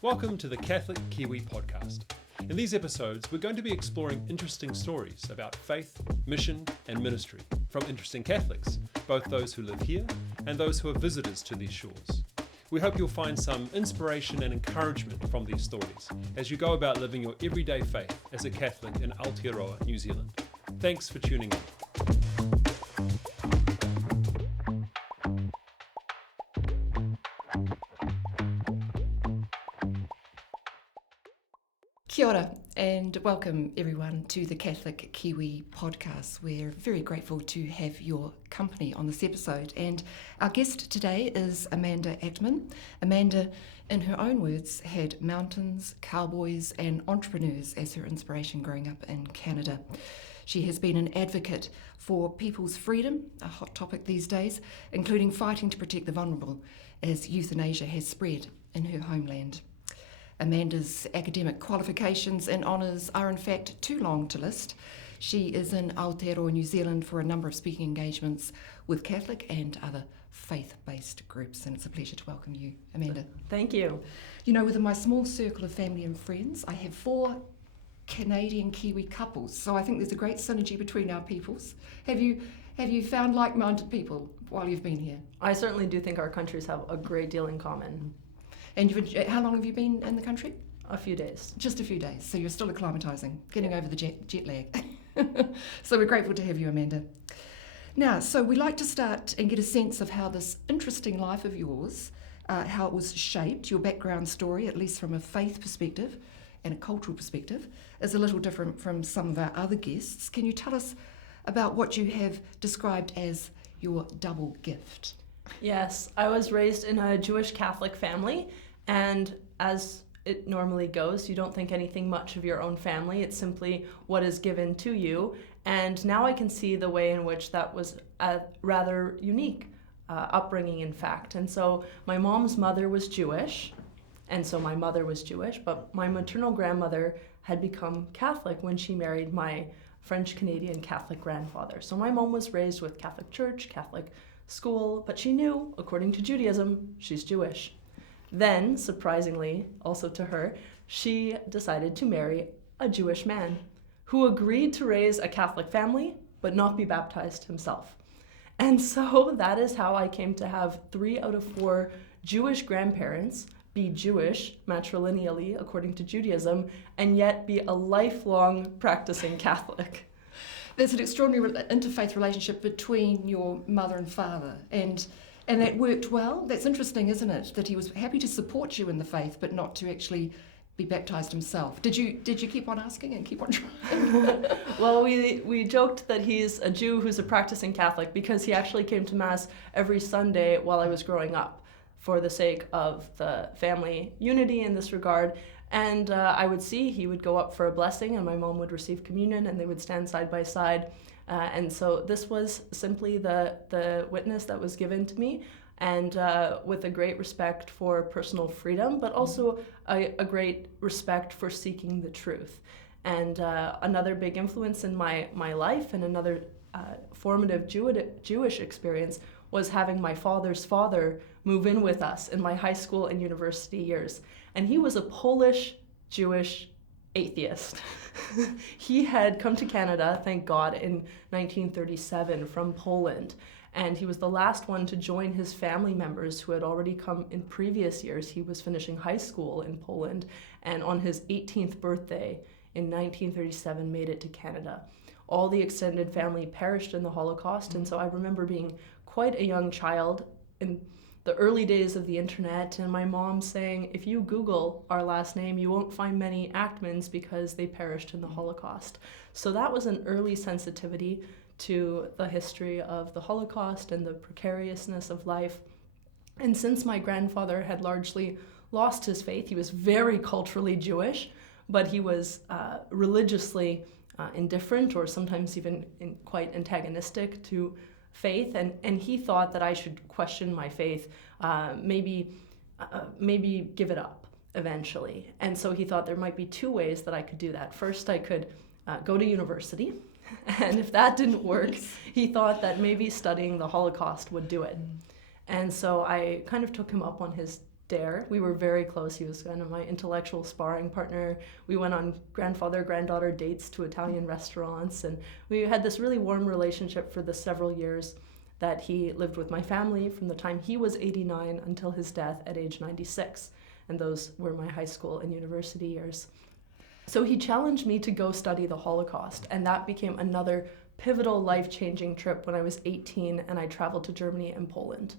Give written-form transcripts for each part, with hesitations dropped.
Welcome to the Catholic Kiwi Podcast. In these episodes, we're going to be exploring interesting stories about faith, mission, and ministry from interesting Catholics, both those who live here and those who are visitors to these shores. We hope you'll find some inspiration and encouragement from these stories as you go about living your everyday faith as a Catholic in Aotearoa, New Zealand. Thanks for tuning in. Kia ora and welcome everyone to the Catholic Kiwi Podcast. We're very grateful to have your company on this episode, and our guest today is Amanda Achtman. Amanda, in her own words, had mountains, cowboys and entrepreneurs as her inspiration growing up in Canada. She has been an advocate for people's freedom, a hot topic these days, including fighting to protect the vulnerable as euthanasia has spread in her homeland. Amanda's academic qualifications and honours are in fact too long to list. She is in Aotearoa, New Zealand for a number of speaking engagements with Catholic and other faith-based groups, and it's a pleasure to welcome you, Amanda. Thank you. You know, within my small circle of family and friends, I have 4 Canadian Kiwi couples, so I think there's a great synergy between our peoples. Have you found like-minded people while you've been here? I certainly do think our countries have a great deal in common. And how long have you been in the country? A few days. Just a few days, so you're still acclimatising, getting over the jet lag. So we're grateful to have you, Amanda. Now, so we like to start and get a sense of how this interesting life of yours, how it was shaped, your background story, at least from a faith perspective and a cultural perspective, is a little different from some of our other guests. Can you tell us about what you have described as your double gift? Yes, I was raised in a Jewish Catholic family, and as it normally goes, you don't think anything much of your own family. It's simply what is given to you. And now I can see the way in which that was a rather unique upbringing, in fact. And so my mom's mother was Jewish, and so my mother was Jewish, but my maternal grandmother had become Catholic when she married my French-Canadian Catholic grandfather. So my mom was raised with Catholic church, Catholic school, but she knew, according to Judaism, she's Jewish. Then, surprisingly, also to her, she decided to marry a Jewish man who agreed to raise a Catholic family, but not be baptized himself. And so that is how I came to have 3 out of 4 Jewish grandparents be Jewish matrilineally, according to Judaism, and yet be a lifelong practicing Catholic. There's an extraordinary interfaith relationship between your mother and father, and that worked well. That's interesting, isn't it? That he was happy to support you in the faith, but not to actually be baptized himself. Did you keep on asking and keep on trying? Well, we joked that he's a Jew who's a practicing Catholic because he actually came to Mass every Sunday while I was growing up for the sake of the family unity in this regard. And I would see he would go up for a blessing and my mom would receive communion and they would stand side by side. And so this was simply the witness that was given to me, and with a great respect for personal freedom, but also a great respect for seeking the truth. And another big influence in my life and another formative Jewish experience was having my father's father move in with us in my high school and university years. And he was a Polish Jewish atheist. He had come to Canada, thank God, in 1937 from Poland. And he was the last one to join his family members who had already come in previous years. He was finishing high school in Poland, and on his 18th birthday in 1937 made it to Canada. All the extended family perished in the Holocaust, and so I remember being quite a young child in the early days of the internet, and my mom saying, if you Google our last name, you won't find many Achtmans because they perished in the Holocaust. So that was an early sensitivity to the history of the Holocaust and the precariousness of life. And since my grandfather had largely lost his faith, he was very culturally Jewish, but he was religiously indifferent or sometimes even quite antagonistic to faith, and he thought that I should question my faith, maybe give it up eventually. And so he thought there might be 2 ways that I could do that. First, I could go to university, and if that didn't work, he thought that maybe studying the Holocaust would do it. And so I kind of took him up on his dare. We were very close. He was kind of my intellectual sparring partner. We went on grandfather-granddaughter dates to Italian restaurants, and we had this really warm relationship for the several years that he lived with my family from the time he was 89 until his death at age 96. And those were my high school and university years. So he challenged me to go study the Holocaust, and that became another pivotal, life-changing trip when I was 18 and I traveled to Germany and Poland.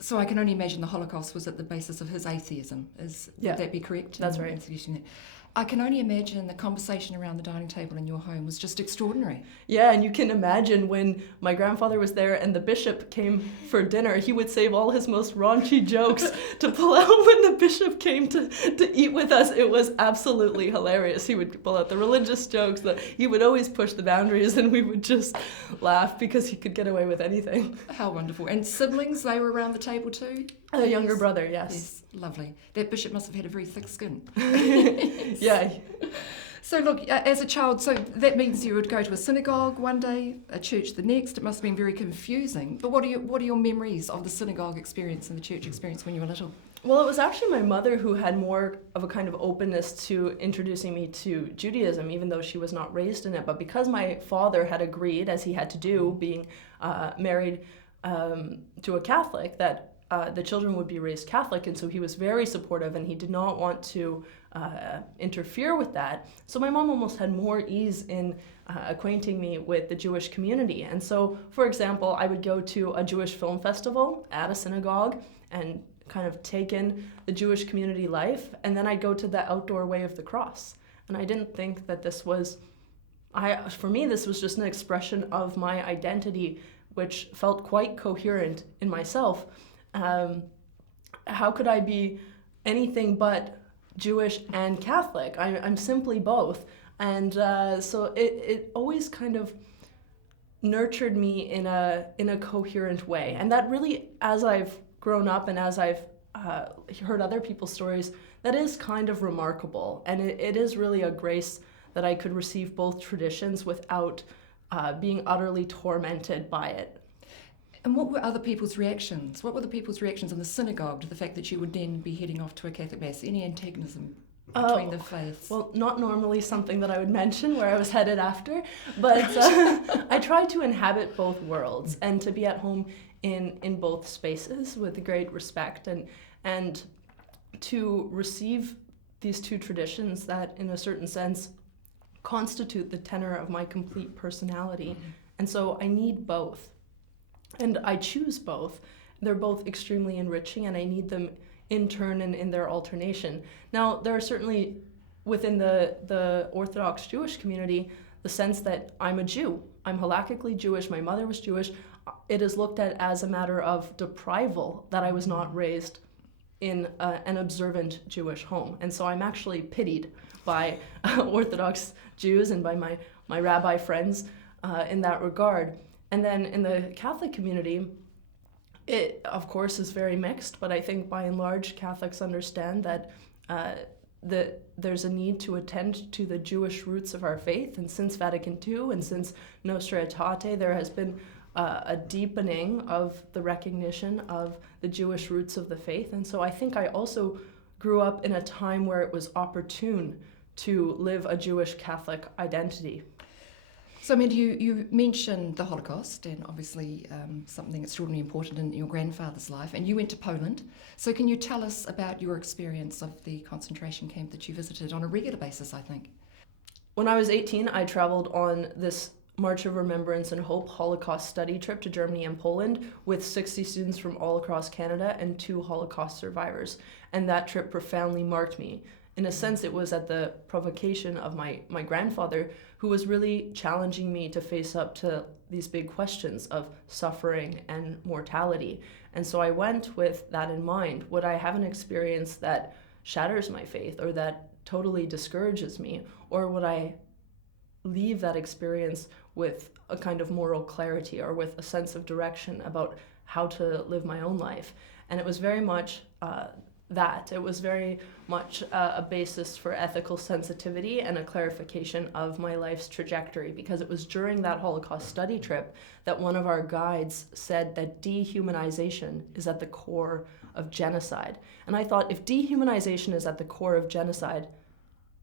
So I can only imagine the Holocaust was at the basis of his atheism. Would that be correct? That's right. I can only imagine the conversation around the dining table in your home was just extraordinary. Yeah, and you can imagine when my grandfather was there and the bishop came for dinner, he would save all his most raunchy jokes to pull out when the bishop came to eat with us. It was absolutely hilarious. He would pull out the religious jokes, that he would always push the boundaries, and we would just laugh because he could get away with anything. How wonderful. And siblings, they were around the table too? A younger brother, yes. Yes, lovely. That bishop must have had a very thick skin. Yeah. So look, as a child, so that means you would go to a synagogue one day, a church the next. It must have been very confusing. But what are your memories of the synagogue experience and the church experience when you were little? Well, it was actually my mother who had more of a kind of openness to introducing me to Judaism, even though she was not raised in it. But because my father had agreed, as he had to do, being married to a Catholic, that the children would be raised Catholic, and so he was very supportive, and he did not want to interfere with that. So my mom almost had more ease in acquainting me with the Jewish community. And so, for example, I would go to a Jewish film festival at a synagogue and kind of take in the Jewish community life, and then I'd go to the outdoor Way of the Cross. And I didn't think that this was, for me, this was just an expression of my identity, which felt quite coherent in myself. How could I be anything but Jewish and Catholic? I'm simply both. And so it always kind of nurtured me in a coherent way. And that really, as I've grown up and as I've heard other people's stories, that is kind of remarkable. And it is really a grace that I could receive both traditions without being utterly tormented by it. And what were other people's reactions? What were the people's reactions in the synagogue to the fact that you would then be heading off to a Catholic Mass? Any antagonism between the faiths? Well, not normally something that I would mention where I was headed after, but I tried to inhabit both worlds and to be at home in both spaces with great respect, and to receive these two traditions that, in a certain sense, constitute the tenor of my complete personality. Mm-hmm. And so I need both. And I choose both. They're both extremely enriching, and I need them in turn and in their alternation. Now, there are certainly, within the Orthodox Jewish community, the sense that I'm a Jew. I'm halakhically Jewish. My mother was Jewish. It is looked at as a matter of deprival that I was not raised in an observant Jewish home. And so I'm actually pitied by Orthodox Jews and by my rabbi friends in that regard. And then in the Catholic community, it, of course, is very mixed, but I think by and large Catholics understand that there's a need to attend to the Jewish roots of our faith. And since Vatican II and since Nostra Aetate, there has been a deepening of the recognition of the Jewish roots of the faith. And so I think I also grew up in a time where it was opportune to live a Jewish Catholic identity. So, Amanda, you mentioned the Holocaust, and obviously something extraordinarily important in your grandfather's life, and you went to Poland. So can you tell us about your experience of the concentration camp that you visited on a regular basis, I think? When I was 18, I traveled on this March of Remembrance and Hope Holocaust study trip to Germany and Poland with 60 students from all across Canada and 2 Holocaust survivors. And that trip profoundly marked me. In a sense, it was at the provocation of my grandfather, who was really challenging me to face up to these big questions of suffering and mortality. And so I went with that in mind. Would I have an experience that shatters my faith or that totally discourages me? Or would I leave that experience with a kind of moral clarity or with a sense of direction about how to live my own life? And it was very much that. It was very much a basis for ethical sensitivity and a clarification of my life's trajectory, because it was during that Holocaust study trip that one of our guides said that dehumanization is at the core of genocide. And I thought, if dehumanization is at the core of genocide,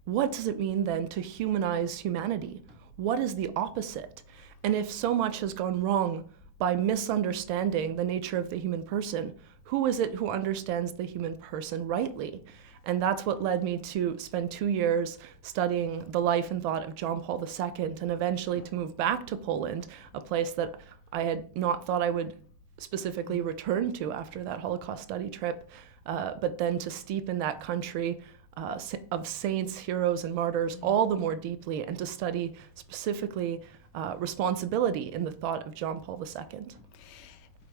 what does it mean then to humanize humanity? What is the opposite? And if so much has gone wrong by misunderstanding the nature of the human person, who is it who understands the human person rightly? And that's what led me to spend 2 years studying the life and thought of John Paul II, and eventually to move back to Poland, a place that I had not thought I would specifically return to after that Holocaust study trip, but then to steep in that country of saints, heroes, and martyrs all the more deeply, and to study specifically responsibility in the thought of John Paul II.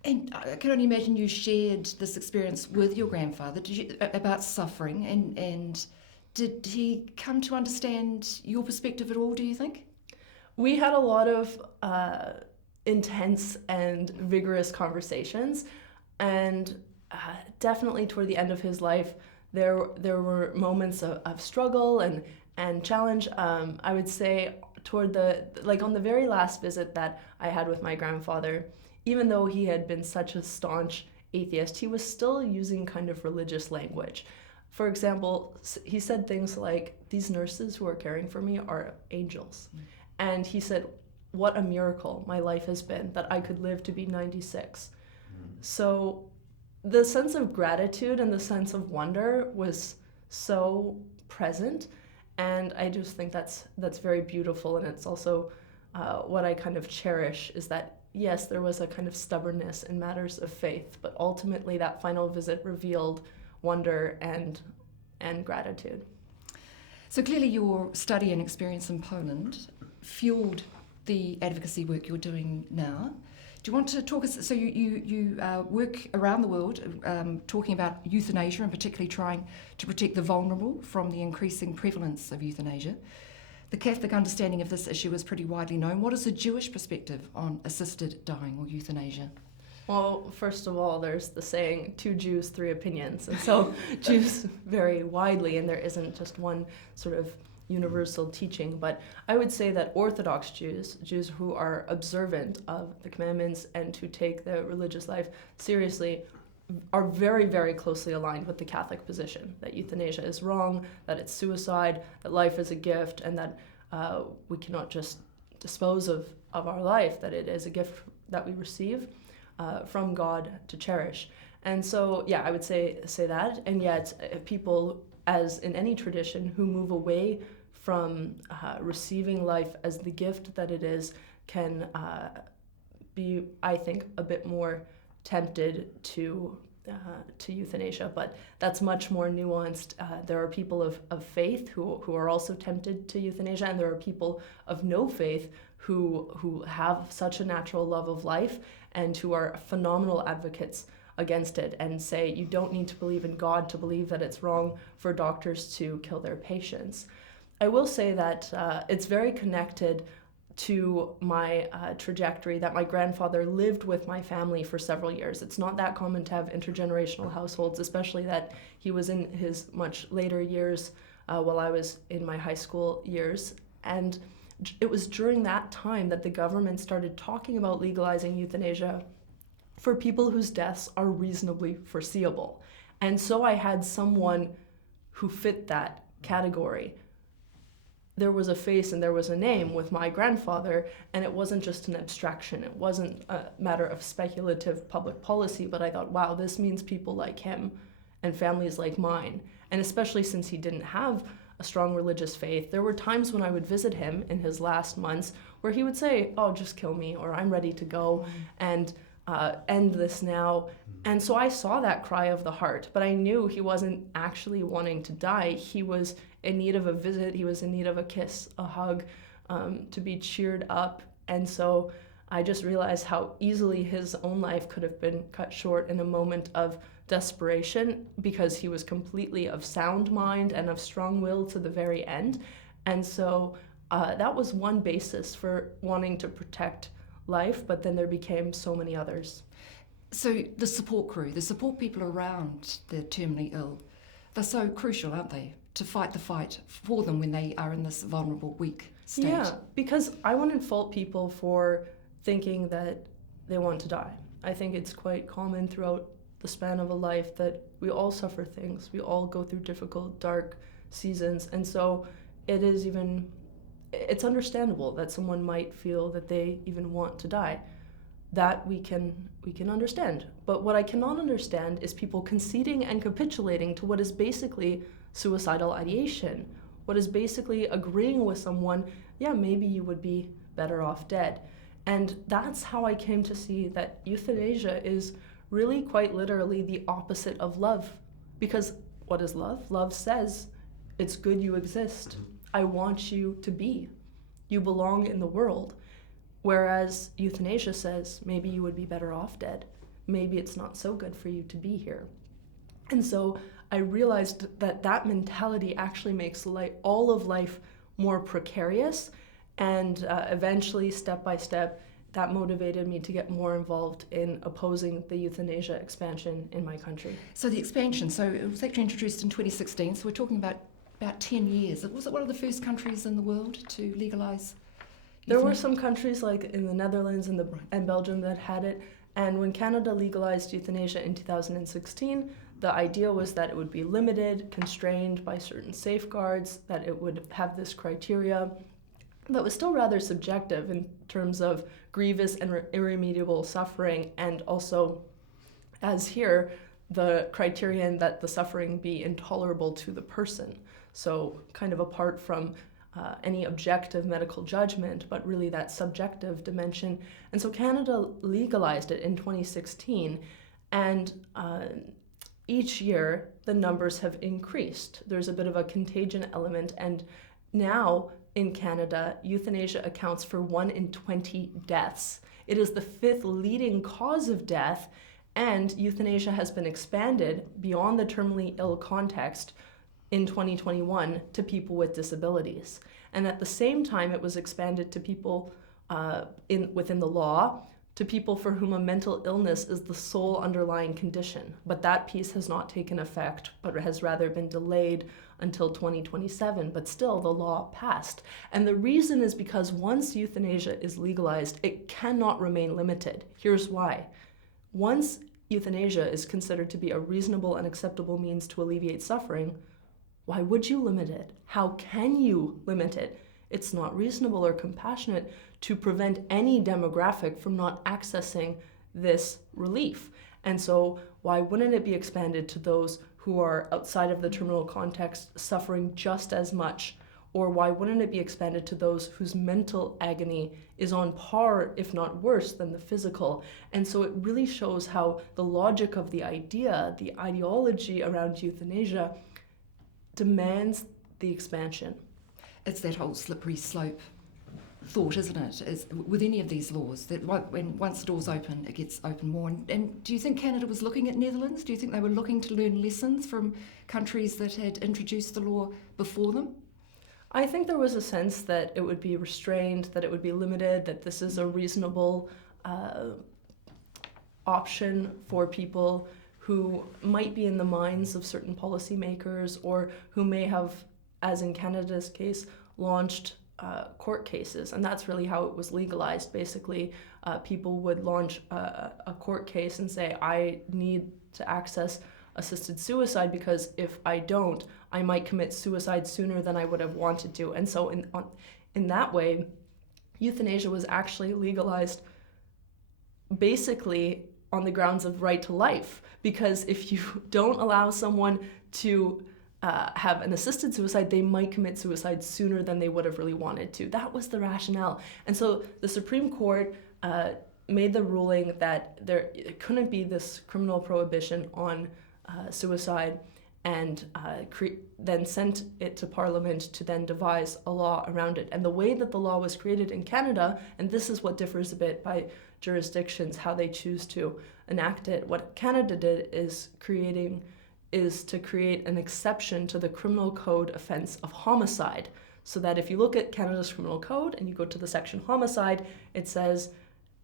And I can only imagine you shared this experience with your grandfather. Did you, about suffering, and did he come to understand your perspective at all, do you think? We had a lot of intense and vigorous conversations, and definitely toward the end of his life, there were moments of struggle and challenge. I would say toward on the very last visit that I had with my grandfather, even though he had been such a staunch atheist, he was still using kind of religious language. For example, he said things like, "These nurses who are caring for me are angels." And he said, "What a miracle my life has been, that I could live to be 96. So the sense of gratitude and the sense of wonder was so present. And I just think that's very beautiful. And it's also what I kind of cherish, is that yes, there was a kind of stubbornness in matters of faith, but ultimately that final visit revealed wonder and gratitude. So clearly your study and experience in Poland fueled the advocacy work you're doing now. Do you want to talk us, so you work around the world talking about euthanasia, and particularly trying to protect the vulnerable from the increasing prevalence of euthanasia. The Catholic understanding of this issue is pretty widely known. What is the Jewish perspective on assisted dying or euthanasia? Well, first of all, there's the saying, 2 Jews, 3 opinions. And so Jews vary widely, and there isn't just one sort of universal teaching. But I would say that Orthodox Jews who are observant of the commandments and who take the religious life seriously, are very, very closely aligned with the Catholic position, that euthanasia is wrong, that it's suicide, that life is a gift, and that we cannot just dispose of our life, that it is a gift that we receive from God to cherish. And so, yeah, I would say that. And yet people, as in any tradition, who move away from receiving life as the gift that it is, can be, I think, a bit more tempted to euthanasia, but that's much more nuanced. There are people of faith who are also tempted to euthanasia, and there are people of no faith who have such a natural love of life and who are phenomenal advocates against it, and say you don't need to believe in God to believe that it's wrong for doctors to kill their patients. I will say that it's very connected to my trajectory, that my grandfather lived with my family for several years. It's not that common to have intergenerational households, especially that he was in his much later years while I was in my high school years. And it was during that time that the government started talking about legalizing euthanasia for people whose deaths are reasonably foreseeable. And so I had someone who fit that category. There was a face and there was a name with my grandfather, and it wasn't just an abstraction. It wasn't a matter of speculative public policy, but I thought, wow, this means people like him and families like mine. And especially since he didn't have a strong religious faith, there were times when I would visit him in his last months where he would say, oh, just kill me, or I'm ready to go and end this now. And so I saw that cry of the heart, but I knew he wasn't actually wanting to die. He was in need of a visit. He was in need of a kiss, a hug, to be cheered up. And so I just realized how easily his own life could have been cut short in a moment of desperation, because he was completely of sound mind and of strong will to the very end. And so that was one basis for wanting to protect life, but then there became so many others. So the support crew, the support people around the terminally ill, they're so crucial, aren't they, to fight the fight for them when they are in this vulnerable, weak state? Yeah, because I wouldn't fault people for thinking that they want to die. I think it's quite common throughout the span of a life that we all suffer things. We all go through difficult, dark seasons. And so it's understandable that someone might feel that they even want to die. That we can understand. But what I cannot understand is people conceding and capitulating to what is basically suicidal ideation, what is basically agreeing with someone, yeah, maybe you would be better off dead. And that's how I came to see that euthanasia is really quite literally the opposite of love. Because what is love? Love says, it's good you exist. I want you to be. You belong in the world. Whereas euthanasia says, maybe you would be better off dead. Maybe it's not so good for you to be here. And so I realized that that mentality actually makes all of life more precarious. And eventually, step by step, that motivated me to get more involved in opposing the euthanasia expansion in my country. So the expansion, so it was actually introduced in 2016, so we're talking about 10 years. Was it one of the first countries in the world to legalise? There were some countries like in the Netherlands and Belgium that had it. And when Canada legalized euthanasia in 2016, the idea was that it would be limited, constrained by certain safeguards, that it would have this criteria that was still rather subjective in terms of grievous and irremediable suffering, and also, as here, the criterion that the suffering be intolerable to the person. So kind of apart from any objective medical judgment, but really that subjective dimension. And so Canada legalized it in 2016, and each year the numbers have increased. There's a bit of a contagion element, and now in Canada, euthanasia accounts for 1 in 20 deaths. It is the 5th leading cause of death, and euthanasia has been expanded beyond the terminally ill context in 2021 to people with disabilities. And at the same time, it was expanded to people within the law, to people for whom a mental illness is the sole underlying condition. But that piece has not taken effect, but has rather been delayed until 2027. But still, the law passed. And the reason is because once euthanasia is legalized, it cannot remain limited. Here's why. Once euthanasia is considered to be a reasonable and acceptable means to alleviate suffering, why would you limit it? How can you limit it? It's not reasonable or compassionate to prevent any demographic from not accessing this relief. And so why wouldn't it be expanded to those who are outside of the terminal context suffering just as much? Or why wouldn't it be expanded to those whose mental agony is on par, if not worse, than the physical? And so it really shows how the logic of the idea, the ideology around euthanasia, demands the expansion. It's that whole slippery slope thought, isn't it? Is with any of these laws, that when once the door's open, it gets open more. And do you think Canada was looking at Netherlands? Do you think they were looking to learn lessons from countries that had introduced the law before them? I think there was a sense that it would be restrained, that it would be limited, that this is a reasonable option for people who might be in the minds of certain policymakers, or who may have, as in Canada's case, launched court cases. And that's really how it was legalized. Basically, people would launch a court case and say, I need to access assisted suicide because if I don't, I might commit suicide sooner than I would have wanted to. And so in that way, euthanasia was actually legalized basically on the grounds of right to life. Because if you don't allow someone to have an assisted suicide, they might commit suicide sooner than they would have really wanted to. That was the rationale. And so the Supreme Court made the ruling that there couldn't be this criminal prohibition on suicide, and then sent it to Parliament to then devise a law around it. And the way that the law was created in Canada, and this is what differs a bit by jurisdictions, how they choose to enact it. What Canada did is to create an exception to the criminal code offense of homicide. So that if you look at Canada's criminal code and you go to the section homicide, it says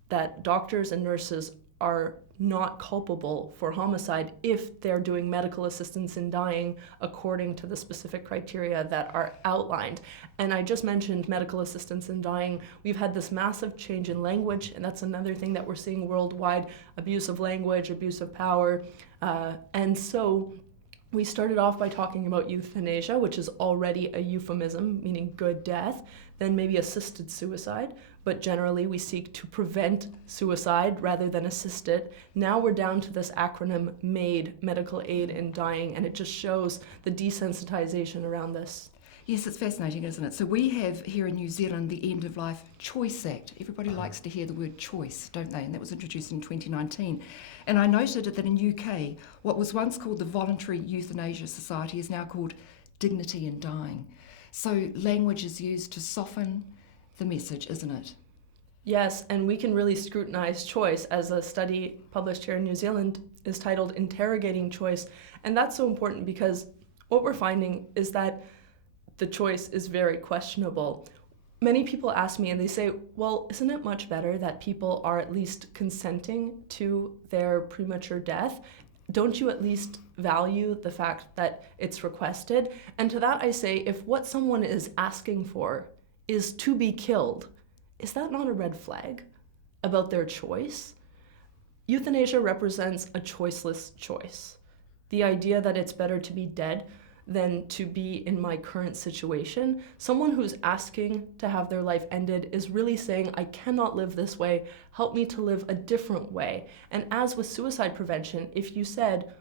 that doctors and nurses are not culpable for homicide if they're doing medical assistance in dying according to the specific criteria that are outlined. And I just mentioned medical assistance in dying. We've had this massive change in language, and that's another thing that we're seeing worldwide: abuse of language, abuse of power. And so we started off by talking about euthanasia, which is already a euphemism, meaning good death, then maybe assisted suicide. But generally we seek to prevent suicide rather than assist it. Now we're down to this acronym MAiD, medical aid in dying, and it just shows the desensitization around this. Yes, it's fascinating, isn't it? So we have here in New Zealand the End of Life Choice Act. Everybody likes to hear the word choice, don't they? And that was introduced in 2019. And I noted that in UK, what was once called the Voluntary Euthanasia Society is now called Dignity in Dying. So language is used to soften the message, isn't it? Yes, and we can really scrutinize choice, as a study published here in New Zealand is titled Interrogating Choice. And that's so important because what we're finding is that the choice is very questionable. Many people ask me and they say, well, isn't it much better that people are at least consenting to their premature death? Don't you at least value the fact that it's requested? And to that I say, if what someone is asking for is to be killed, is that not a red flag about their choice? Euthanasia represents a choiceless choice. The idea that it's better to be dead than to be in my current situation. Someone who's asking to have their life ended is really saying, I cannot live this way, help me to live a different way. And as with suicide prevention, if you said,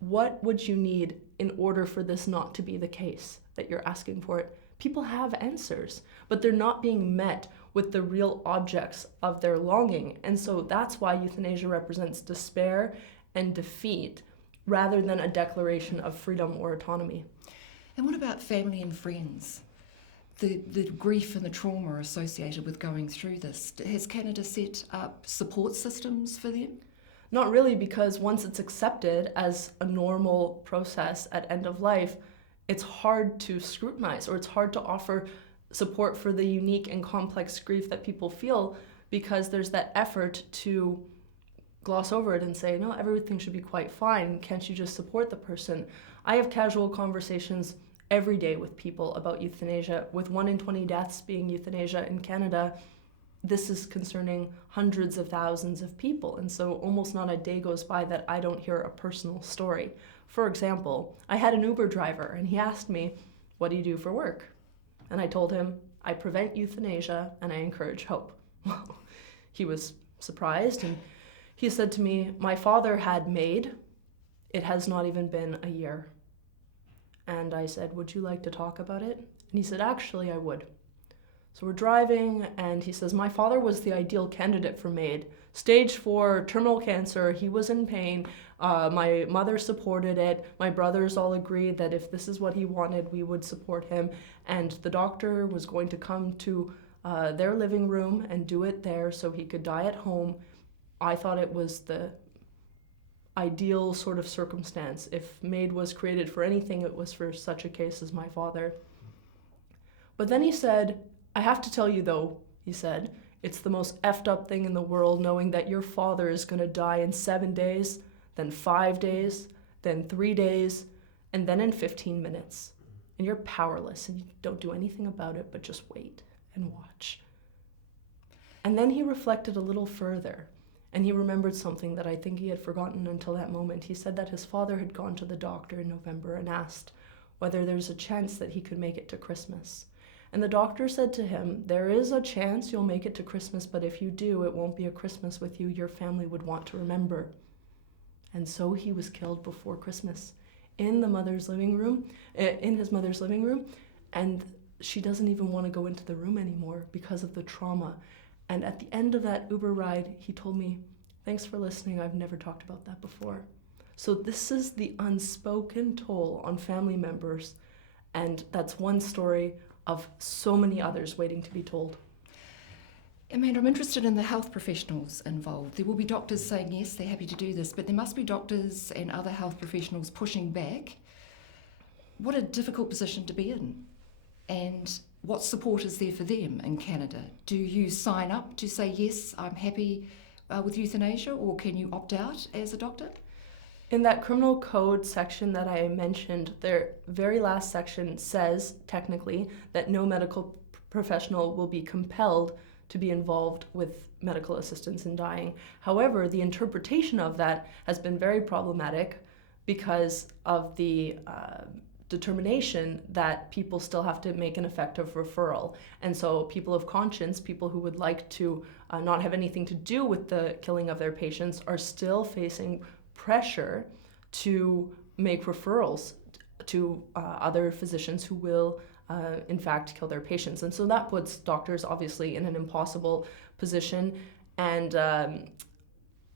what would you need in order for this not to be the case, that you're asking for it? People have answers, but they're not being met with the real objects of their longing. And so that's why euthanasia represents despair and defeat, rather than a declaration of freedom or autonomy. And what about family and friends? The grief and the trauma associated with going through this. Has Canada set up support systems for them? Not really, because once it's accepted as a normal process at end of life, it's hard to scrutinize, or it's hard to offer support for the unique and complex grief that people feel, because there's that effort to gloss over it and say, no, everything should be quite fine. Can't you just support the person? I have casual conversations every day with people about euthanasia. With 1 in 20 deaths being euthanasia in Canada, this is concerning hundreds of thousands of people. And so almost not a day goes by that I don't hear a personal story. For example, I had an Uber driver and he asked me, what do you do for work? And I told him, I prevent euthanasia and I encourage hope. He was surprised, and he said to me, my father had MAiD. It has not even been a year. And I said, would you like to talk about it? And he said, actually, I would. So we're driving, and he says, my father was the ideal candidate for MAiD. Stage 4, terminal cancer, he was in pain. My mother supported it. My brothers all agreed that if this is what he wanted, we would support him. And the doctor was going to come to their living room and do it there so he could die at home. I thought it was the ideal sort of circumstance. If MAiD was created for anything, it was for such a case as my father. But then he said, I have to tell you though, he said, it's the most effed up thing in the world knowing that your father is going to die in 7 days, then 5 days, then 3 days, and then in 15 minutes. And you're powerless and you don't do anything about it but just wait and watch. And then he reflected a little further. And he remembered something that I think he had forgotten until that moment. He said that his father had gone to the doctor in November and asked whether there's a chance that he could make it to Christmas. And the doctor said to him, there is a chance you'll make it to Christmas, but if you do, it won't be a Christmas with you your family would want to remember. And so he was killed before Christmas in his mother's living room. And she doesn't even want to go into the room anymore because of the trauma. And at the end of that Uber ride, he told me, thanks for listening. I've never talked about that before. So this is the unspoken toll on family members. And that's one story of so many others waiting to be told. Amanda, I'm interested in the health professionals involved. There will be doctors saying, yes, they're happy to do this, but there must be doctors and other health professionals pushing back. What a difficult position to be in. And what support is there for them in Canada? Do you sign up to say, yes, I'm happy with euthanasia, or can you opt out as a doctor? In that criminal code section that I mentioned, their very last section says, technically, that no medical professional will be compelled to be involved with medical assistance in dying. However, the interpretation of that has been very problematic because of the determination that people still have to make an effective referral. And so people of conscience, people who would like to not have anything to do with the killing of their patients, are still facing pressure to make referrals to other physicians who will in fact kill their patients. And so that puts doctors obviously in an impossible position. And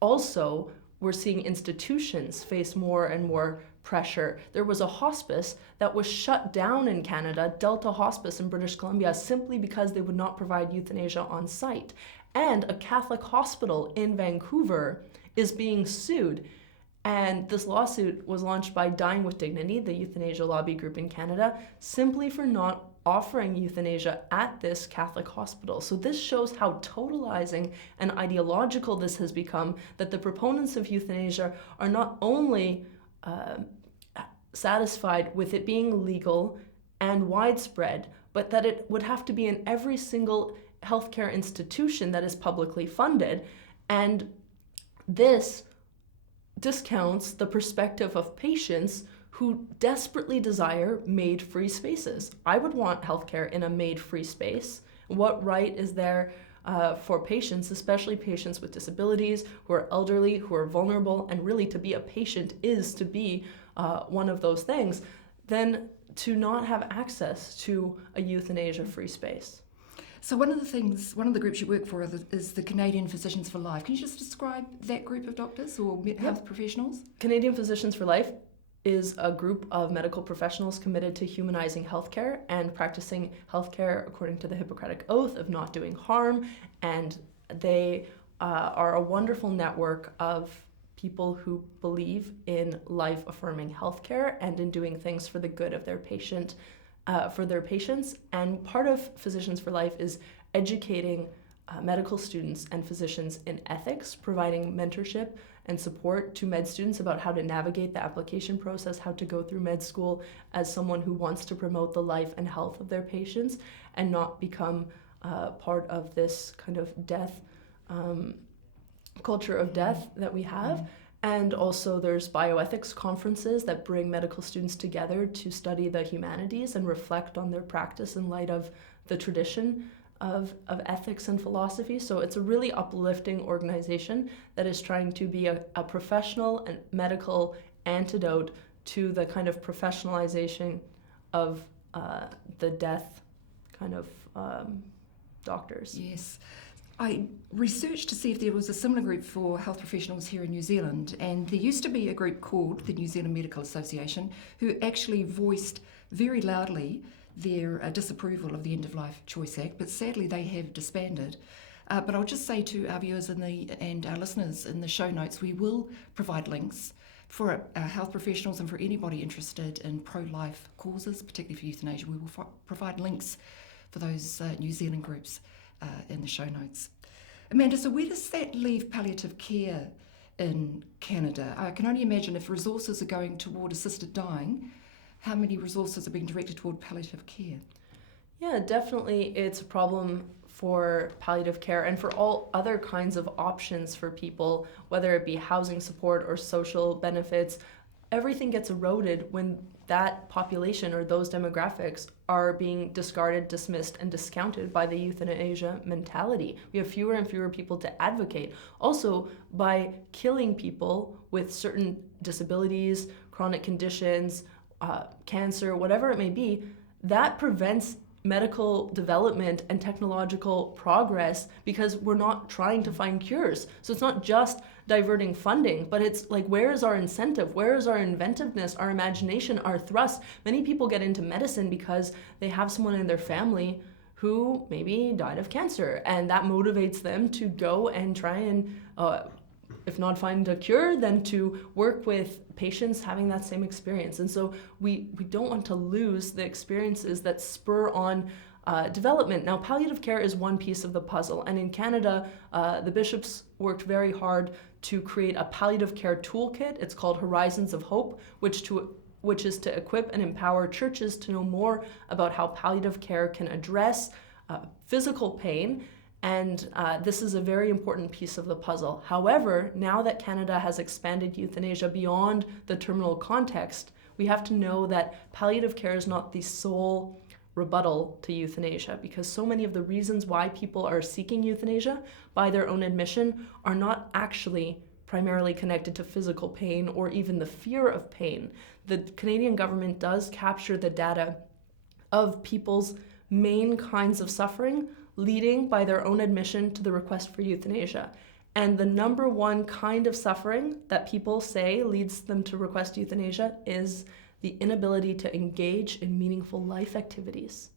also we're seeing institutions face more and more pressure. There was a hospice that was shut down in Canada, Delta Hospice in British Columbia, simply because they would not provide euthanasia on site. And a Catholic hospital in Vancouver is being sued. And this lawsuit was launched by Dying with Dignity, the euthanasia lobby group in Canada, simply for not offering euthanasia at this Catholic hospital. So this shows how totalizing and ideological this has become, that the proponents of euthanasia are not only satisfied with it being legal and widespread, but that it would have to be in every single healthcare institution that is publicly funded. And this discounts the perspective of patients who desperately desire MAiD-free spaces. I would want healthcare in a MAiD-free space. What right is there for patients, especially patients with disabilities, who are elderly, who are vulnerable, and really to be a patient is to be one of those things, then to not have access to a euthanasia-free space? So one of the groups you work for is the Canadian Physicians for Life. Can you just describe that group of doctors or health professionals? Canadian Physicians for Life is a group of medical professionals committed to humanizing healthcare and practicing healthcare according to the Hippocratic Oath of not doing harm. And they are a wonderful network of people who believe in life-affirming healthcare and in doing things for the good of their patient, for their patients. And part of Physicians for Life is educating medical students and physicians in ethics, providing mentorship and support to med students about how to navigate the application process, how to go through med school as someone who wants to promote the life and health of their patients and not become part of this kind of death, culture of death that we have. And also there's bioethics conferences that bring medical students together to study the humanities and reflect on their practice in light of the tradition of ethics and philosophy. So it's a really uplifting organization that is trying to be a professional and medical antidote to the kind of professionalization of the death kind of doctors. Yes. I researched to see if there was a similar group for health professionals here in New Zealand, and there used to be a group called the New Zealand Medical Association who actually voiced very loudly their disapproval of the End-of-Life Choice Act, but sadly they have disbanded. But I'll just say to our viewers and our listeners, in the show notes we will provide links for health professionals and for anybody interested in pro-life causes, particularly for euthanasia. We will provide links for those New Zealand groups in the show notes. Amanda, so where does that leave palliative care in Canada? I can only imagine if resources are going toward assisted dying, how many resources are being directed toward palliative care? Yeah, definitely it's a problem for palliative care and for all other kinds of options for people, whether it be housing support or social benefits. Everything gets eroded when that population or those demographics are being discarded, dismissed, and discounted by the euthanasia mentality. We have fewer and fewer people to advocate. Also, by killing people with certain disabilities, chronic conditions, cancer, whatever it may be, that prevents medical development and technological progress because we're not trying to find cures. So it's not just diverting funding, but it's like, where is our incentive? Where is our inventiveness, our imagination, our thrust? Many people get into medicine because they have someone in their family who maybe died of cancer, and that motivates them to go and try and, if not find a cure, then to work with patients having that same experience. And so we don't want to lose the experiences that spur on development. Now, palliative care is one piece of the puzzle, and in Canada, the bishops worked very hard to create a palliative care toolkit. It's called Horizons of Hope, which is to equip and empower churches to know more about how palliative care can address physical pain, and this is a very important piece of the puzzle. However, now that Canada has expanded euthanasia beyond the terminal context, we have to know that palliative care is not the sole rebuttal to euthanasia, because so many of the reasons why people are seeking euthanasia by their own admission are not actually primarily connected to physical pain or even the fear of pain. The Canadian government does capture the data of people's main kinds of suffering leading by their own admission to the request for euthanasia. And the number one kind of suffering that people say leads them to request euthanasia is the inability to engage in meaningful life activities.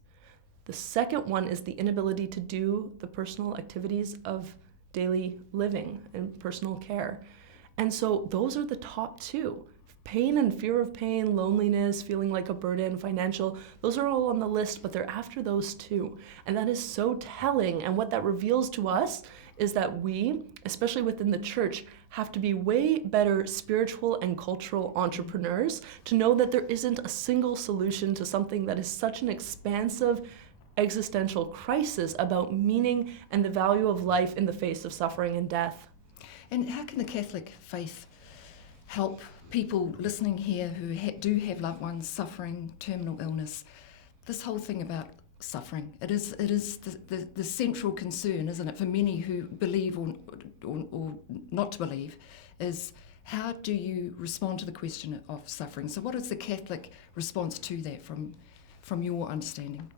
The second one is the inability to do the personal activities of daily living and personal care. And so those are the top two. Pain and fear of pain, loneliness, feeling like a burden, financial, those are all on the list, but they're after those two. And that is so telling. And what that reveals to us is that we, especially within the church, have to be way better spiritual and cultural entrepreneurs to know that there isn't a single solution to something that is such an expansive existential crisis about meaning and the value of life in the face of suffering and death. And how can the Catholic faith help people listening here who do have loved ones suffering terminal illness? This whole thing about suffering, it is the central concern, isn't it, for many who believe or not to believe, is how do you respond to the question of suffering? So what is the Catholic response to that from your understanding?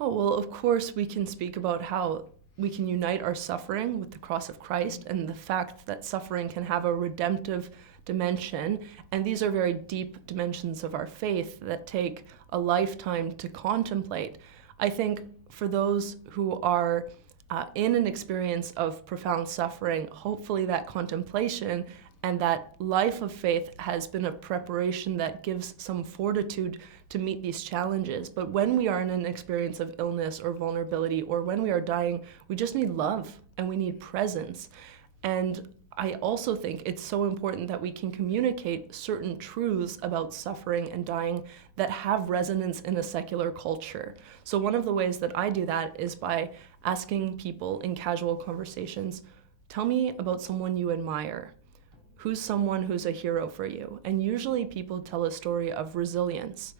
Oh, well, of course we can speak about how we can unite our suffering with the cross of Christ and the fact that suffering can have a redemptive dimension. And these are very deep dimensions of our faith that take a lifetime to contemplate. I think for those who are in an experience of profound suffering, hopefully that contemplation and that life of faith has been a preparation that gives some fortitude to meet these challenges. But when we are in an experience of illness or vulnerability, or when we are dying, we just need love and we need presence. And I also think it's so important that we can communicate certain truths about suffering and dying that have resonance in a secular culture. So one of the ways that I do that is by asking people in casual conversations, tell me about someone you admire. Who's someone who's a hero for you? And usually people tell a story of resilience.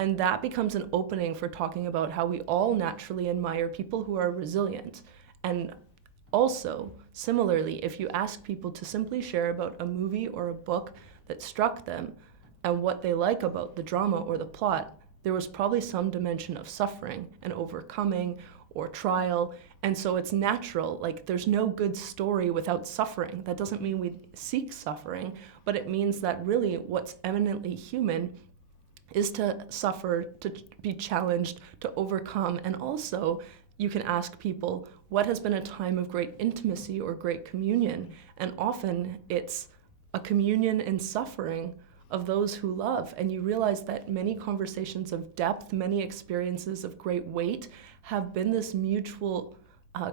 And that becomes an opening for talking about how we all naturally admire people who are resilient. And also, similarly, if you ask people to simply share about a movie or a book that struck them and what they like about the drama or the plot, there was probably some dimension of suffering and overcoming or trial. And so it's natural, like there's no good story without suffering. That doesn't mean we seek suffering, but it means that really what's eminently human is to suffer, to be challenged, to overcome. And also you can ask people, what has been a time of great intimacy or great communion? And often it's a communion in suffering of those who love. And you realize that many conversations of depth, many experiences of great weight have been this mutual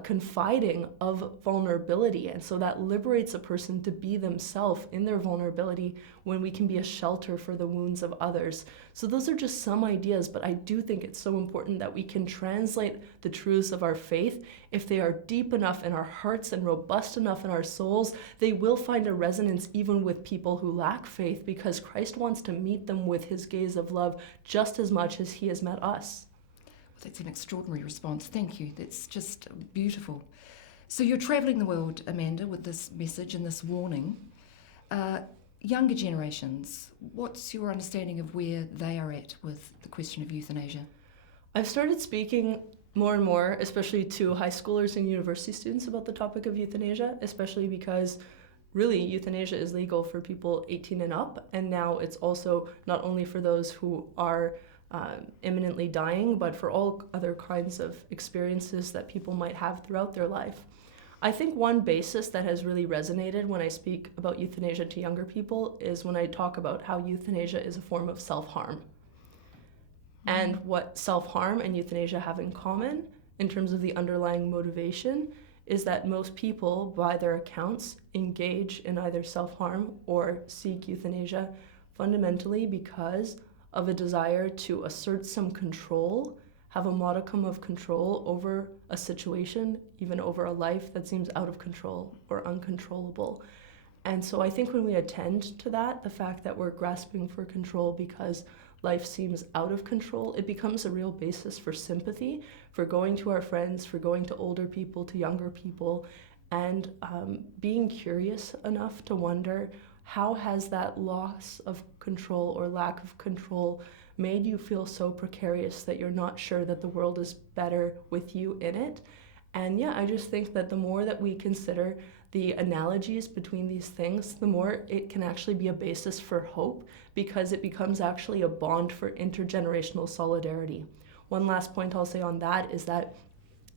confiding of vulnerability. And so that liberates a person to be themselves in their vulnerability when we can be a shelter for the wounds of others. So those are just some ideas, but I do think it's so important that we can translate the truths of our faith. If they are deep enough in our hearts and robust enough in our souls, they will find a resonance even with people who lack faith, because Christ wants to meet them with his gaze of love just as much as he has met us. That's an extraordinary response. Thank you. That's just beautiful. So you're travelling the world, Amanda, with this message and this warning. Younger generations, what's your understanding of where they are at with the question of euthanasia? I've started speaking more and more, especially to high schoolers and university students, about the topic of euthanasia, especially because really euthanasia is legal for people 18 and up. And now it's also not only for those who are imminently dying, but for all other kinds of experiences that people might have throughout their life. I think one basis that has really resonated when I speak about euthanasia to younger people is when I talk about how euthanasia is a form of self-harm. And what self-harm and euthanasia have in common in terms of the underlying motivation is that most people, by their accounts, engage in either self-harm or seek euthanasia fundamentally because of a desire to assert some control, have a modicum of control over a situation, even over a life that seems out of control or uncontrollable. And so I think when we attend to that, the fact that we're grasping for control because life seems out of control, it becomes a real basis for sympathy, for going to our friends, for going to older people, to younger people, and being curious enough to wonder, how has that loss of control or lack of control made you feel so precarious that you're not sure that the world is better with you in it? And yeah, I just think that the more that we consider the analogies between these things, the more it can actually be a basis for hope, because it becomes actually a bond for intergenerational solidarity. One last point I'll say on that is that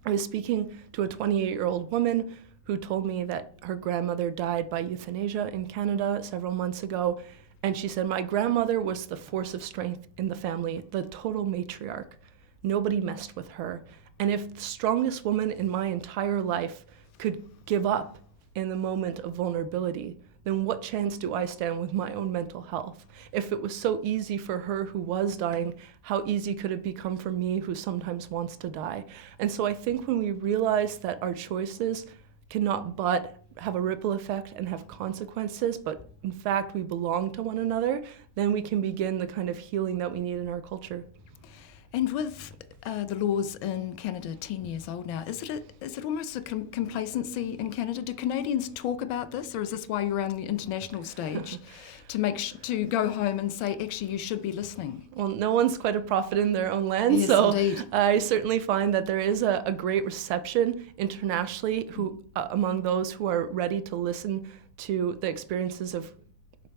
I was speaking to a 28-year-old woman who told me that her grandmother died by euthanasia in Canada several months ago. And she said, my grandmother was the force of strength in the family, the total matriarch. Nobody messed with her. And if the strongest woman in my entire life could give up in the moment of vulnerability, then what chance do I stand with my own mental health? If it was so easy for her who was dying, how easy could it become for me who sometimes wants to die? And so I think when we realize that our choices cannot but have a ripple effect and have consequences, but in fact we belong to one another, then we can begin the kind of healing that we need in our culture. And with the laws in Canada 10 years old now, is it almost a complacency in Canada? Do Canadians talk about this, or is this why you're on the international stage to go home and say, actually, you should be listening? Well, no one's quite a prophet in their own land, yes, so indeed. I certainly find that there is a great reception internationally among those who are ready to listen to the experiences of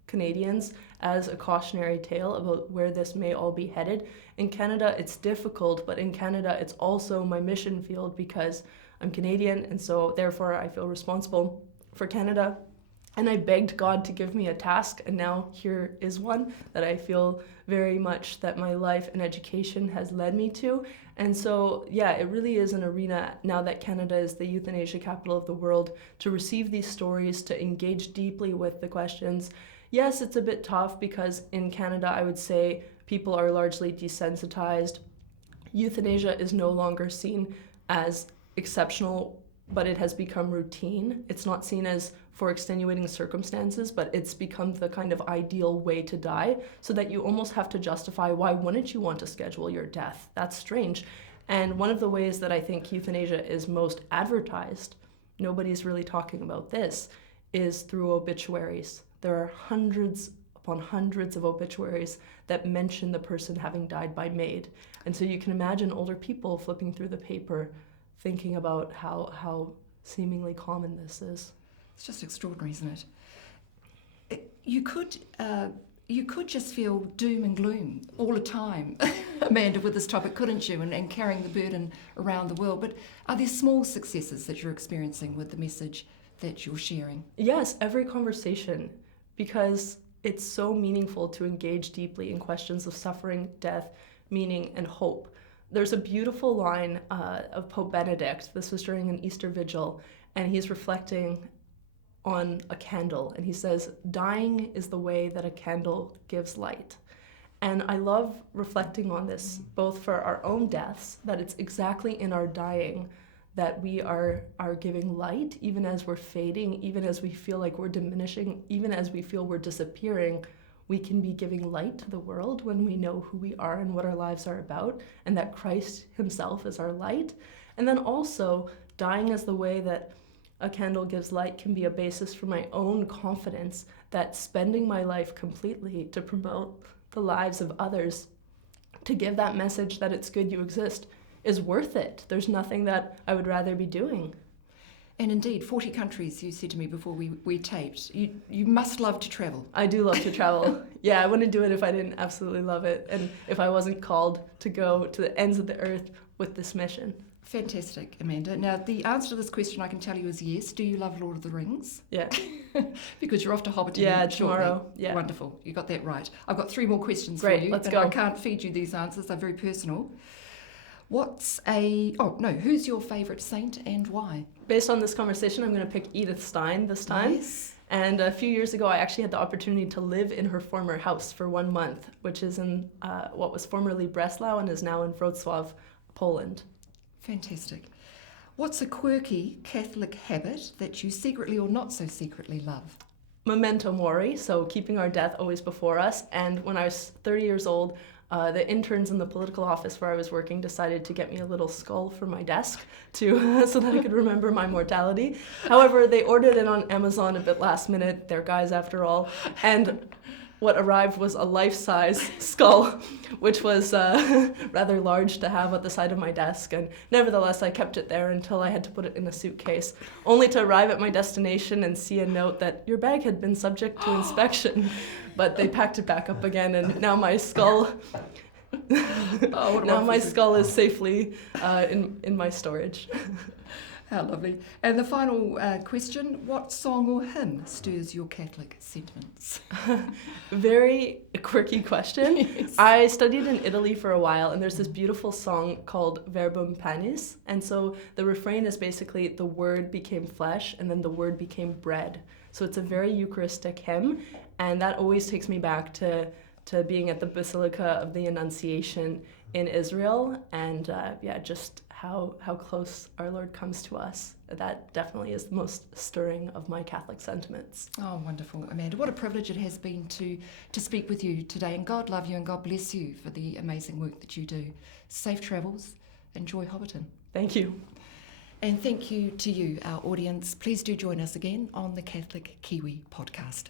Canadians as a cautionary tale about where this may all be headed. In Canada, it's difficult, but in Canada, it's also my mission field because I'm Canadian, and so therefore I feel responsible for Canada. And I begged God to give me a task, and now here is one that I feel very much that my life and education has led me to. And so, yeah, it really is an arena, now that Canada is the euthanasia capital of the world, to receive these stories, to engage deeply with the questions. Yes, it's a bit tough because in Canada, I would say people are largely desensitized. Euthanasia is no longer seen as exceptional, but it has become routine. It's not seen as for extenuating circumstances, but it's become the kind of ideal way to die, so that you almost have to justify, why wouldn't you want to schedule your death? That's strange. And one of the ways that I think euthanasia is most advertised, nobody's really talking about this, is through obituaries. There are hundreds upon hundreds of obituaries that mention the person having died by MAiD. And so you can imagine older people flipping through the paper thinking about how seemingly common this is. It's just extraordinary, isn't it? You could just feel doom and gloom all the time, Amanda, with this topic, couldn't you? And carrying the burden around the world. But are there small successes that you're experiencing with the message that you're sharing? Yes, every conversation, because it's so meaningful to engage deeply in questions of suffering, death, meaning, and hope. There's a beautiful line of Pope Benedict. This was during an Easter vigil, and he's reflecting on a candle, and he says, dying is the way that a candle gives light. And I love reflecting on this, both for our own deaths, that it's exactly in our dying that we are giving light, even as we're fading, even as we feel like we're diminishing, even as we feel we're disappearing. We can be giving light to the world when we know who we are and what our lives are about, and that Christ himself is our light. And then also, dying as the way that a candle gives light can be a basis for my own confidence that spending my life completely to promote the lives of others, to give that message that it's good you exist, is worth it. There's nothing that I would rather be doing. And indeed, 40 countries, you said to me before we taped. You must love to travel. I do love to travel. Yeah, I wouldn't do it if I didn't absolutely love it, and if I wasn't called to go to the ends of the earth with this mission. Fantastic, Amanda. Now, the answer to this question I can tell you is yes. Do you love Lord of the Rings? Yeah. Because you're off to Hobbiton shortly. Tomorrow. Yeah. Wonderful. You got that right. I've got 3 more questions Great, for you. let's but go. I can't feed you these answers. They're very personal. Who's your favourite saint and why? Based on this conversation, I'm going to pick Edith Stein this time. Yes. And a few years ago, I actually had the opportunity to live in her former house for 1 month, which is in what was formerly Breslau and is now in Wrocław, Poland. Fantastic. What's a quirky Catholic habit that you secretly or not so secretly love? Memento mori, so keeping our death always before us. And when I was 30 years old, the interns in the political office where I was working decided to get me a little skull for my desk so that I could remember my mortality. However, they ordered it on Amazon a bit last minute. They're guys after all. And what arrived was a life-size skull, which was rather large to have at the side of my desk. And nevertheless, I kept it there until I had to put it in a suitcase, only to arrive at my destination and see a note that your bag had been subject to inspection. But they packed it back up again, and now my skull... my skull is safely in my storage. How lovely. And the final question, what song or hymn stirs your Catholic sentiments? Very quirky question. Yes. I studied in Italy for a while, and there's this beautiful song called Verbum Panis. And so the refrain is basically the word became flesh, and then the word became bread. So it's a very Eucharistic hymn, and that always takes me back to being at the Basilica of the Annunciation in Israel, and just how close our Lord comes to us. That definitely is the most stirring of my Catholic sentiments. Oh, wonderful, Amanda. What a privilege it has been to speak with you today, and God love you and God bless you for the amazing work that you do. Safe travels. Enjoy Hobbiton. Thank you. And thank you to you, our audience. Please do join us again on the Catholic Kiwi Podcast.